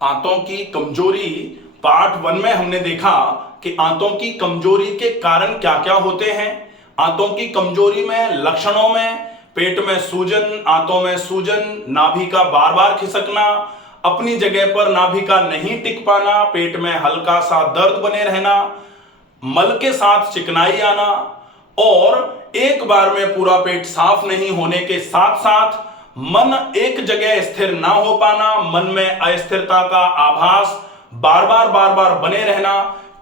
आंतों की कमजोरी पार्ट 1 में हमने देखा कि आंतों की कमजोरी के कारण क्या क्या होते हैं। आंतों की कमजोरी में लक्षणों में पेट में सूजन, आंतों में सूजन, नाभि का बार बार खिसकना, अपनी जगह पर नाभि का नहीं टिक पाना, पेट में हल्का सा दर्द बने रहना, मल के साथ चिकनाई आना और एक बार में पूरा पेट साफ नहीं होने के साथ साथ मन एक जगह स्थिर ना हो पाना, मन में अस्थिरता का आभास बार बार बने रहना,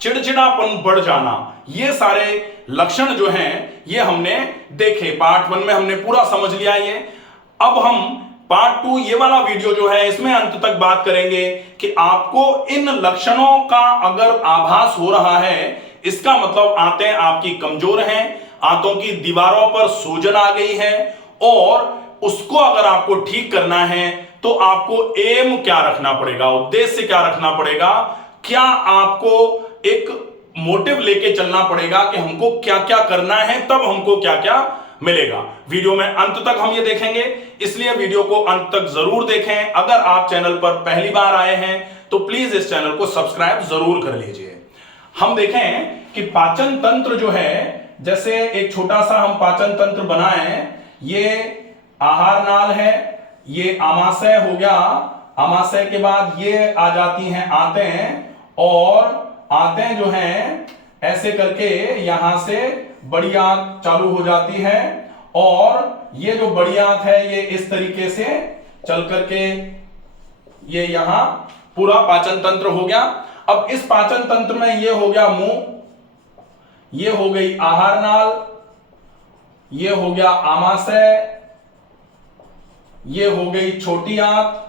चिड़चिड़ापन बढ़ जाना, ये सारे लक्षण जो हैं ये हमने देखे। पार्ट 1 में हमने पूरा समझ लिया ये। अब हम पार्ट 2 ये वाला वीडियो जो है इसमें अंत तक बात करेंगे कि आपको इन लक्षणों का अगर आभास हो रहा है, इसका मतलब आंतें आपकी कमजोर हैं, आंतों की दीवारों पर सूजन आ गई है और उसको अगर आपको ठीक करना है तो आपको एम क्या रखना पड़ेगा, उद्देश्य क्या रखना पड़ेगा, क्या आपको एक मोटिव लेके चलना पड़ेगा कि हमको क्या क्या करना है, तब हमको क्या क्या मिलेगा। वीडियो में अंत तक हम ये देखेंगे, इसलिए वीडियो को अंत तक जरूर देखें। अगर आप चैनल पर पहली बार आए हैं तो प्लीज इस चैनल को सब्सक्राइब जरूर कर लीजिए। हम देखें कि पाचन तंत्र जो है, जैसे एक छोटा सा हम पाचन तंत्र बनाएं, ये आहार नाल है, ये आमाशय हो गया, आमाशय के बाद ये आ जाती हैं आंतें और आंतें जो हैं ऐसे करके यहां से बड़ी आंत चालू हो जाती है और ये जो बड़ी आंत है ये इस तरीके से चल करके ये यहां पूरा पाचन तंत्र हो गया। अब इस पाचन तंत्र में ये हो गया मुंह, ये हो गई आहार नाल, ये हो गया आमाशय, ये हो गई छोटी आंत,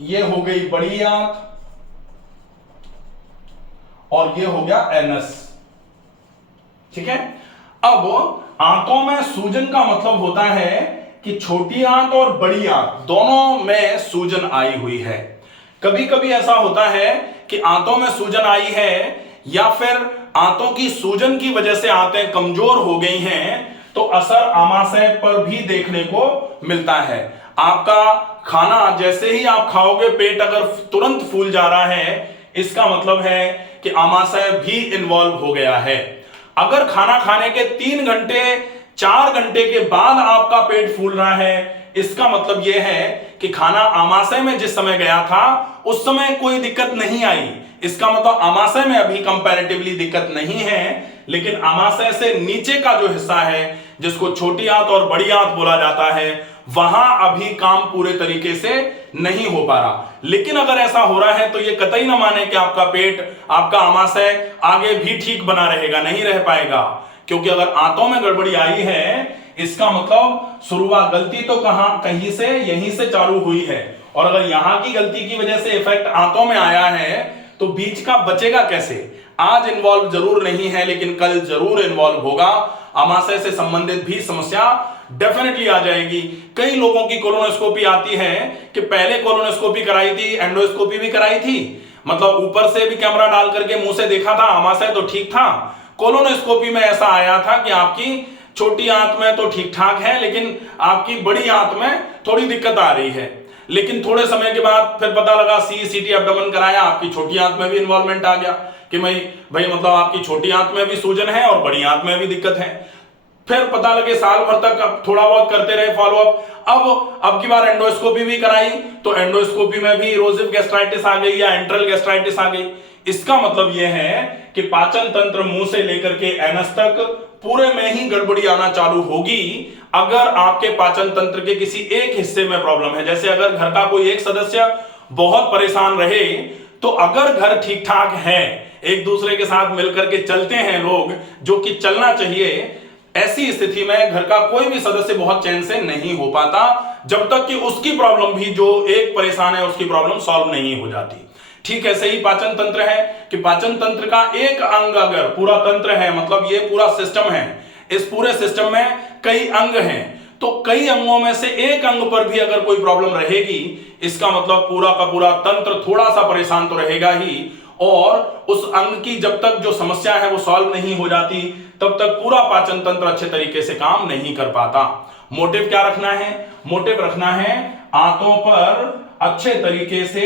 ये हो गई बड़ी आंत और ये हो गया एनस। ठीक है। अब आंतों में सूजन का मतलब होता है कि छोटी आंत और बड़ी आंत दोनों में सूजन आई हुई है। कभी कभी ऐसा होता है कि आंतों में सूजन आई है या फिर आंतों की सूजन की वजह से आंतें कमजोर हो गई हैं, तो असर आमाशय पर भी देखने को मिलता है। आपका खाना जैसे ही आप खाओगे पेट अगर तुरंत फूल जा रहा है, इसका मतलब है कि आमाशय भी इन्वॉल्व हो गया है। अगर खाना खाने के 3 घंटे 4 घंटे के बाद आपका पेट फूल रहा है, इसका मतलब यह है कि खाना आमाशय में जिस समय गया था उस समय कोई दिक्कत नहीं आई। इसका मतलब आमाशय में अभी कंपैरेटिवली दिक्कत नहीं है, लेकिन आमाशय से नीचे का जो हिस्सा है जिसको छोटी आंत और बड़ी आंत बोला जाता है, वहां अभी काम पूरे तरीके से नहीं हो पा रहा। लेकिन अगर ऐसा हो रहा है तो ये कतई ना माने कि आपका पेट, आपका आमाशय आगे भी ठीक बना रहेगा, नहीं रह पाएगा। क्योंकि अगर आंतों में गड़बड़ी आई है, इसका मतलब शुरुआत गलती तो कहीं से यहीं से चालू हुई है और अगर यहां की गलती की वजह से इफेक्ट आंतों में आया है तो बीच का बचेगा कैसे। आज इन्वॉल्व जरूर नहीं है लेकिन कल जरूर इन्वॉल्व होगा। आमाशय से संबंधित भी समस्या डेफिनेटली आ जाएगी। कई लोगों की कोलोनोस्कोपी आती है कि पहले कोलोनोस्कोपी कराई थी, एंडोस्कोपी भी कराई थी, मतलब ऊपर से भी कैमरा डाल करके मुंह से देखा था, आमाशय तो ठीक था। कोलोनोस्कोपी में ऐसा आया था कि आपकी छोटी आंत में तो ठीक ठाक है लेकिन आपकी बड़ी आंत में थोड़ी दिक्कत आ रही है। लेकिन थोड़े समय के बाद फिर पता लगा, सीटी एब्डोमेन कराया, आपकी छोटी आंत में भी इन्वॉल्वमेंट आ गया कि भाई मतलब आपकी छोटी आंत में भी सूजन है और बड़ी आंत में भी दिक्कत है। फिर पता लगे साल भर तक अब थोड़ा बहुत करते रहे फॉलोअप। अब की बार एंडोस्कोपी भी कराई तो एंडोस्कोपी में भी इरोसिव गैस्ट्राइटिस आ गई या एंट्रल गैस्ट्राइटिस आ गई। इसका मतलब यह है कि पाचन तंत्र मुंह से लेकर के एनस तक पूरे में ही गड़बड़ी आना चालू होगी अगर आपके पाचन तंत्र के किसी एक हिस्से में प्रॉब्लम है। जैसे अगर घर का कोई एक सदस्य बहुत परेशान रहे, तो अगर घर ठीक ठाक है, एक दूसरे के साथ मिलकर के चलते हैं लोग, जो कि चलना चाहिए, ऐसी स्थिति में घर का कोई भी सदस्य बहुत चैन से नहीं हो पाता जब तक कि उसकी प्रॉब्लम भी, जो एक परेशान है, उसकी प्रॉब्लम सॉल्व नहीं हो जाती। ठीक ऐसे ही पाचन तंत्र है कि पाचन तंत्र का एक अंग अगर पूरा तंत्र है, मतलब ये पूरा सिस्टम है, इस पूरे सिस्टम में कई अंग हैं, तो कई अंगों में से एक अंग पर भी अगर कोई प्रॉब्लम रहेगी, इसका मतलब पूरा का पूरा तंत्र थोड़ा सा परेशान तो रहेगा ही, और उस अंग की जब तक जो समस्या है वो सॉल्व नहीं हो जाती तब तक पूरा पाचन तंत्र अच्छे तरीके से काम नहीं कर पाता। मोटिव क्या रखना है? मोटिव रखना है आंतों पर अच्छे तरीके से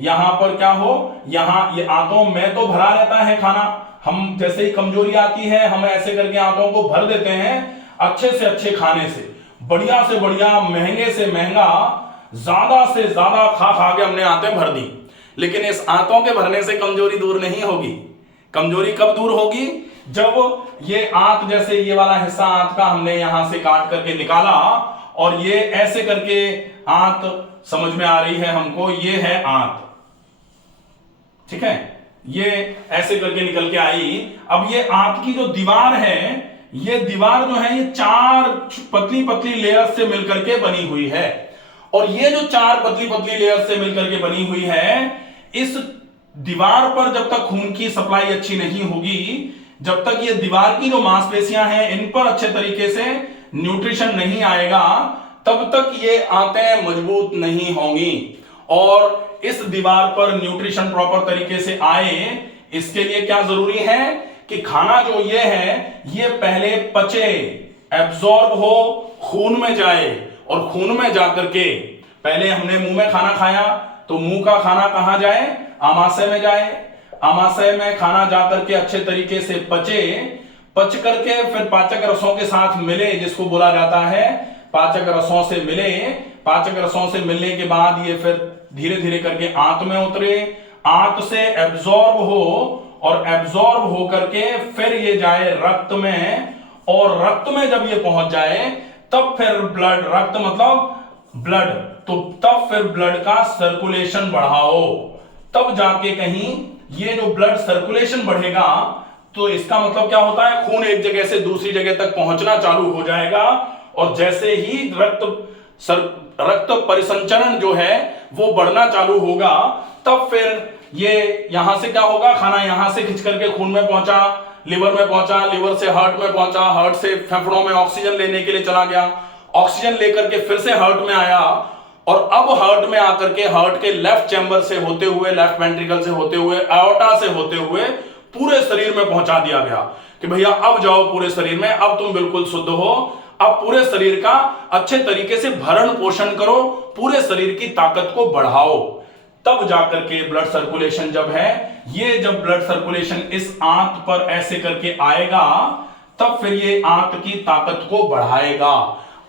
यहां पर क्या हो, यहां ये आंतों में तो भरा रहता है खाना, हम जैसे ही कमजोरी आती है हम ऐसे करके आंतों को भर देते हैं अच्छे से अच्छे खाने से, बढ़िया से बढ़िया, महंगे से महंगा, ज्यादा से ज्यादा खा खा के हमने आंतें भर दी। लेकिन इस आंतों के भरने से कमजोरी दूर नहीं होगी। कमजोरी कब दूर होगी? जब ये आंत, जैसे ये वाला हिस्सा आंत का हमने यहां से काट करके निकाला और ये ऐसे करके आंत समझ में आ रही है हमको, ये है आंत, ठीक है, ये ऐसे करके निकल के आई। अब ये आंत की जो दीवार है, ये दीवार जो है ये 4 पतली पतली लेयर से मिलकर के बनी हुई है। और ये जो 4 पतली पतली लेयर से मिलकर के बनी हुई है, इस दीवार पर जब तक खून की सप्लाई अच्छी नहीं होगी, जब तक ये दीवार की जो मांसपेशियां हैं इन पर अच्छे तरीके से न्यूट्रिशन नहीं आएगा, तब तक ये आंतें मजबूत नहीं होंगी। और इस दीवार पर न्यूट्रिशन प्रॉपर तरीके से आए, इसके लिए क्या जरूरी है कि खाना जो ये है ये पहले पचे, एब्जॉर्ब हो, खून में जाए, और खून में जाकर के, पहले हमने मुंह में खाना खाया तो मुंह का खाना कहां जाए? आमाशय में जाए। आमाशय में खाना जाकर के अच्छे तरीके से पचे, पच करके फिर पाचक रसों के साथ मिले, जिसको बोला जाता है पाचक रसों से मिले। पाचक रसों से मिलने के बाद ये फिर धीरे धीरे करके आंत में उतरे, आंत से एब्जॉर्ब हो, और एब्जॉर्ब हो करके फिर ये जाए रक्त में, और रक्त में जब ये पहुंच जाए तब फिर ब्लड, रक्त मतलब ब्लड, तो तब फिर ब्लड का सर्कुलेशन बढ़ाओ, तब जाके कहीं ये जो ब्लड सर्कुलेशन बढ़ेगा तो इसका मतलब क्या होता है? खून एक जगह से दूसरी जगह तक पहुंचना चालू हो जाएगा। और जैसे ही रक्त परिसंचरण जो है वो बढ़ना चालू होगा, तब फिर ये यहां से क्या होगा, खाना यहां से खिंच करके खून में पहुंचा, लिवर में पहुंचा, लिवर से हार्ट में पहुंचा, हार्ट से फेफड़ों में ऑक्सीजन लेने के लिए चला गया, ऑक्सीजन लेकर के फिर से हार्ट में आया, और अब हार्ट में आकर के हार्ट के लेफ्ट चैम्बर से होते हुए, लेफ्ट वेंट्रिकल से होते हुए, एओर्टा से होते हुए पूरे शरीर में पहुंचा दिया गया कि भैया अब जाओ पूरे शरीर में, अब तुम बिल्कुल शुद्ध हो, अब पूरे शरीर का अच्छे तरीके से भरण पोषण करो, पूरे शरीर की ताकत को बढ़ाओ। तब जाकर के ब्लड सर्कुलेशन जब है, ये जब ब्लड सर्कुलेशन इस आंत पर ऐसे करके आएगा, तब फिर ये आंत की ताकत को बढ़ाएगा,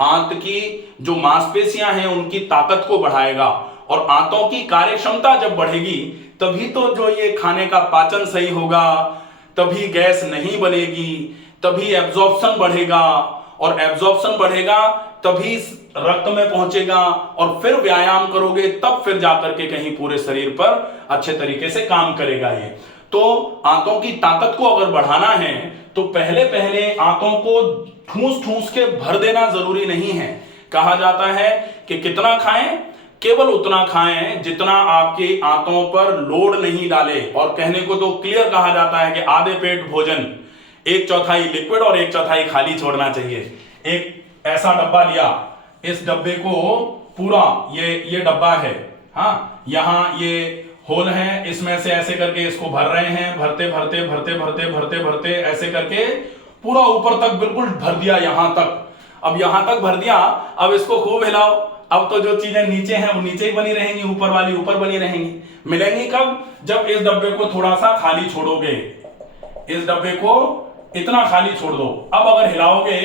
आंत की जो मांसपेशियां हैं उनकी ताकत को बढ़ाएगा। और आंतों की कार्य क्षमता जब बढ़ेगी तभी तो जो ये खाने का पाचन सही होगा, तभी गैस नहीं बनेगी, तभी एब्जॉर्प्शन बढ़ेगा, और एब्जॉर्प्शन बढ़ेगा तभी रक्त में पहुंचेगा, और फिर व्यायाम करोगे तब फिर जाकर के कहीं पूरे शरीर पर अच्छे तरीके से काम करेगा ये। तो आंतों की ताकत को अगर बढ़ाना है तो पहले पहले आंतों को ठूस ठूस के भर देना जरूरी नहीं है। कहा जाता है कि कितना खाएं? केवल उतना खाएं जितना आपकी आंतों पर लोड नहीं डाले। और कहने को तो क्लियर कहा जाता है कि आधे पेट भोजन, 1/4 लिक्विड और 1/4 खाली छोड़ना चाहिए। एक ऐसा डब्बा लिया, इस डब्बे को पूरा, ये डब्बा है, हाँ, यहां ये होल है, इसमें से ऐसे करके इसको भर रहे हैं, भरते भरते भरते भरते भरते भरते ऐसे करके पूरा ऊपर तक बिल्कुल भर दिया, यहां तक। अब यहां तक भर दिया, अब इसको खूब हिलाओ। अब तो जो चीजें नीचे हैं वो नीचे ही बनी रहेंगी, ऊपर वाली ऊपर बनी रहेंगी। मिलेंगी कब? जब इस डब्बे को थोड़ा सा खाली छोड़ोगे, इस डब्बे को इतना खाली छोड़ दो। अब अगर हिलाओगे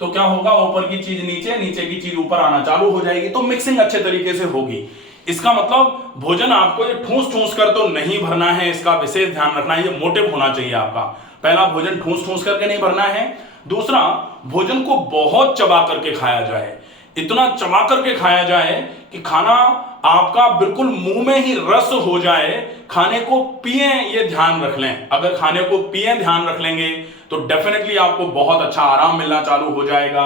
तो क्या होगा? ऊपर की चीज नीचे, नीचे की चीज ऊपर आना चालू हो जाएगी, तो मिक्सिंग अच्छे तरीके से होगी। इसका मतलब भोजन आपको ये ठूस ठूस कर तो नहीं भरना है, इसका विशेष ध्यान रखना है। ये मोटिव होना चाहिए आपका। पहला, भोजन ठूस ठूस करके नहीं भरना है। दूसरा, भोजन को बहुत चबा करके खाया जाए, इतना चबा करके खाया जाए कि खाना आपका बिल्कुल मुंह में ही रस हो जाए। खाने को पिए, ये ध्यान रख लें। अगर खाने को पिए ध्यान रख लेंगे तो डेफिनेटली आपको बहुत अच्छा आराम मिलना चालू हो जाएगा।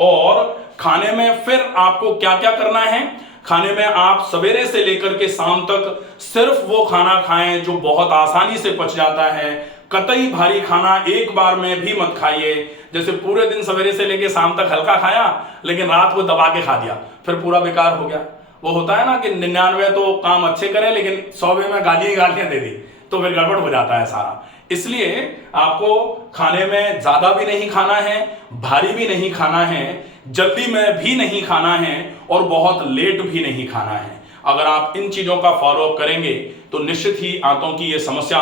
और खाने में फिर आपको क्या क्या करना है? खाने में आप सवेरे से लेकर के शाम तक सिर्फ वो खाना खाएं जो बहुत आसानी से पच जाता है। कतई भारी खाना एक बार में भी मत खाइए। जैसे पूरे दिन सवेरे से लेकर शाम तक हल्का खाया, लेकिन रात को दबा के खा दिया, फिर पूरा बेकार हो गया। वो होता है ना कि 99 तो काम अच्छे करें लेकिन 100वें में गालियां दे दी, तो फिर गड़बड़ हो जाता है सारा। इसलिए आपको खाने में ज्यादा भी नहीं खाना है, भारी भी नहीं खाना है, जल्दी में भी नहीं खाना है और बहुत लेट भी नहीं खाना है। अगर आप इन चीजों का फॉलोअप करेंगे तो निश्चित ही आंतों की यह समस्या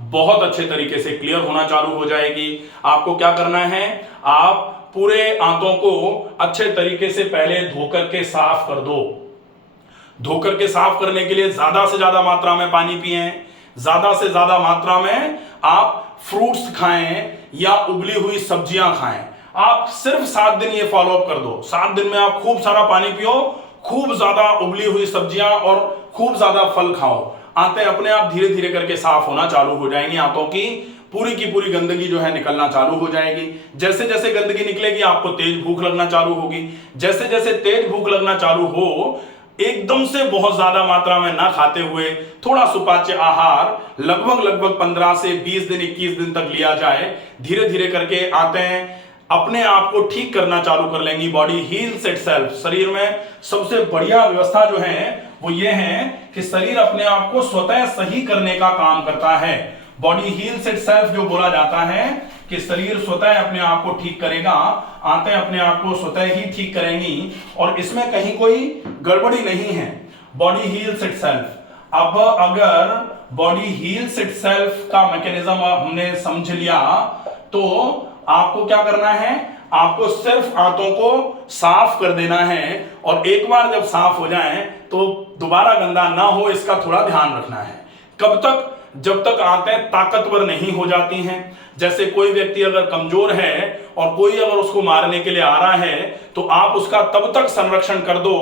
बहुत अच्छे तरीके से क्लियर होना चालू हो जाएगी। आपको क्या करना है, आप पूरे आंतों को अच्छे तरीके से पहले धोकर के साफ कर दो। धोकर के साफ करने के लिए ज्यादा से ज्यादा मात्रा में पानी पिएं, ज्यादा से ज्यादा मात्रा में आप फ्रूट्स खाएं या उबली हुई सब्जियां खाएं। आप सिर्फ 7 दिन ये फॉलोअप कर दो। 7 दिन में आप खूब सारा पानी पियो, खूब ज्यादा उबली हुई सब्जियां और खूब ज्यादा फल खाओ। आंतें अपने आप धीरे धीरे करके साफ होना चालू हो जाएंगी। आंतों की पूरी गंदगी जो है निकलना चालू हो जाएगी। जैसे जैसे गंदगी निकलेगी आपको तेज भूख लगना चालू होगी। जैसे जैसे तेज भूख लगना चालू हो, एकदम से बहुत ज्यादा मात्रा में ना खाते हुए थोड़ा सुपाच्य आहार लगभग 15 से 20 दिन 21 दिन तक लिया जाए। धीरे धीरे करके आंतें अपने आप को ठीक करना चालू कर लेंगी। Body heels itself. शरीर में सबसे बढ़िया व्यवस्था जो है वो ये है कि शरीर अपने आप को स्वतः सही करने का काम करता है। बॉडी हील्स इटसेल्फ जो बोला जाता है कि शरीर स्वतः अपने आप को ठीक करेगा, आंतें अपने आप को स्वतः ही ठीक करेंगी और इसमें कहीं कोई गड़बड़ी नहीं है। Body heels itself. अब अगर बॉडी हील्स इटसेल्फ का मैकेनिज्म हमने समझ लिया तो आपको क्या करना है, आपको सिर्फ आंतों को साफ कर देना है और एक बार जब साफ हो जाए तो दोबारा गंदा ना हो, इसका थोड़ा ध्यान रखना है। कब तक? जब तक आंतें ताकतवर नहीं हो जाती हैं। जैसे कोई व्यक्ति अगर कमजोर है और कोई अगर उसको मारने के लिए आ रहा है तो आप उसका तब तक संरक्षण कर दो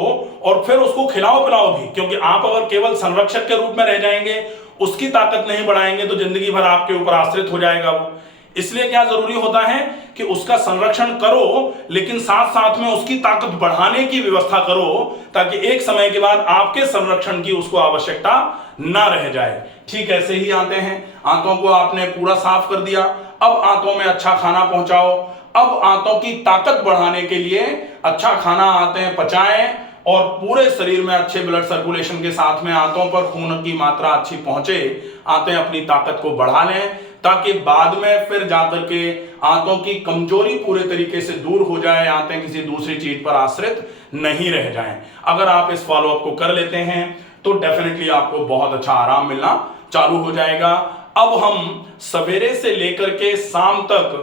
और फिर उसको खिलाओ पिलाओ भी, क्योंकि आप अगर केवल संरक्षक के रूप में रह जाएंगे, उसकी ताकत नहीं बढ़ाएंगे तो जिंदगी भर आपके ऊपर आश्रित हो जाएगा वो। इसलिए क्या जरूरी होता है कि उसका संरक्षण करो, लेकिन साथ साथ में उसकी ताकत बढ़ाने की व्यवस्था करो ताकि एक समय के बाद आपके संरक्षण की उसको आवश्यकता ना रह जाए। ठीक ऐसे ही आते हैं। आंतों को आपने पूरा साफ कर दिया, अब आंतों में अच्छा खाना पहुंचाओ। अब आंतों की ताकत बढ़ाने के लिए अच्छा खाना आंतें पचाएं और पूरे शरीर में अच्छे ब्लड सर्कुलेशन के साथ में आंतों पर खून की मात्रा अच्छी पहुंचे, आंतें अपनी ताकत को बढ़ा लें ताकि बाद में फिर जाकर के आंतों की कमजोरी पूरे तरीके से दूर हो जाए, आंतें किसी दूसरी चीज पर आश्रित नहीं रह जाएं। अगर आप इस फॉलोअप को कर लेते हैं तो डेफिनेटली आपको बहुत अच्छा आराम मिलना चालू हो जाएगा। अब हम सवेरे से लेकर के शाम तक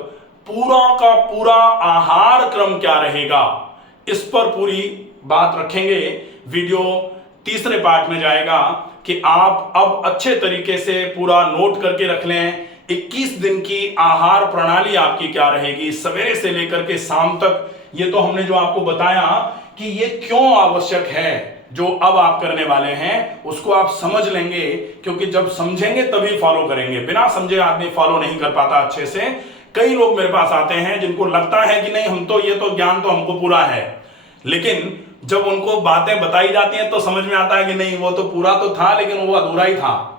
पूरा का पूरा आहार क्रम क्या रहेगा इस पर पूरी बात रखेंगे। वीडियो तीसरे पार्ट में जाएगा कि आप अब अच्छे तरीके से पूरा नोट करके रख लें 21 दिन की आहार प्रणाली आपकी क्या रहेगी सवेरे से लेकर के शाम तक। ये तो हमने जो आपको बताया कि ये क्यों आवश्यक है, जो अब आप करने वाले हैं उसको आप समझ लेंगे, क्योंकि जब समझेंगे तभी फॉलो करेंगे। बिना समझे आदमी फॉलो नहीं कर पाता अच्छे से। कई लोग मेरे पास आते हैं जिनको लगता है कि नहीं हम तो ये तो ज्ञान तो हमको पूरा है, लेकिन जब उनको बातें बताई जाती हैं तो समझ में आता है कि नहीं वो तो पूरा तो था लेकिन वो अधूरा ही था।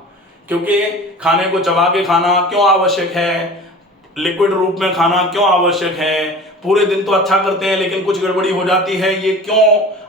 क्योंकि खाने को चबा के खाना क्यों आवश्यक है, लिक्विड रूप में खाना क्यों आवश्यक है, पूरे दिन तो अच्छा करते हैं लेकिन कुछ गड़बड़ी हो जाती है, ये क्यों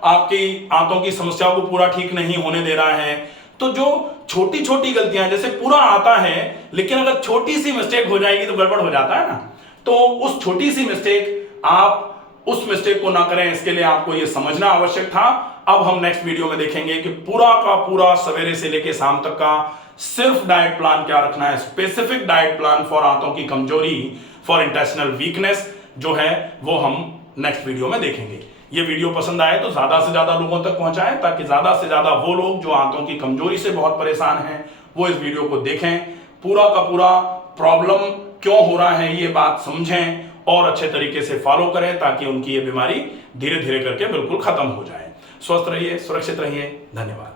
आपकी आंतों की समस्याओं को पूरा ठीक नहीं होने दे रहा है। तो जो छोटी छोटी गलतियां, जैसे पूरा आता है लेकिन अगर छोटी सी मिस्टेक हो जाएगी तो गड़बड़ हो जाता है ना, तो उस छोटी सी मिस्टेक आप उस मिस्टेक को ना करें, इसके लिए आपको यह समझना आवश्यक था। अब हम नेक्स्ट वीडियो में देखेंगे कि पूरा का पूरा सवेरे से लेकर शाम तक का सिर्फ डाइट प्लान क्या रखना है, स्पेसिफिक डाइट प्लान फॉर आंतों की कमजोरी, फॉर इंटेस्टिनल वीकनेस जो है वो हम नेक्स्ट वीडियो में देखेंगे। ये वीडियो पसंद आए तो ज्यादा से ज्यादा लोगों तक पहुंचाएं ताकि ज्यादा से ज्यादा वो लोग जो आंतों की कमजोरी से बहुत परेशान हैं वो इस वीडियो को देखें, पूरा का पूरा प्रॉब्लम क्यों हो रहा है ये बात समझें और अच्छे तरीके से फॉलो करें ताकि उनकी ये बीमारी धीरे धीरे करके बिल्कुल खत्म हो जाए। स्वस्थ रहिए, सुरक्षित रहिए। धन्यवाद।